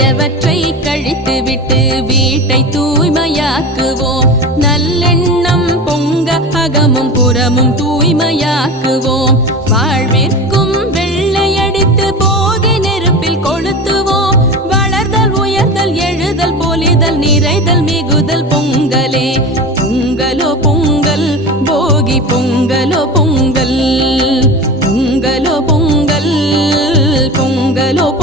தீயவற்றை கழித்துவிட்டு வீட்டை தூய்மையாக்குவோம். நல்லெண்ணம் பொங்க அகமும் புறமும் தூய்மையாக்குவோம். வாழ்விற்கும் வெள்ளையடித்து போகி நெருப்பில் கொளுத்துவோம். வளர்தல் உயர்தல் எழுதல் பொலிதல் நிறைதல் மிகுதல் பொங்கலே. பொங்கலோ பொங்கல் போகி பொங்கலோ பொங்கல். பொங்கலோ பொங்கல் பொங்கலோ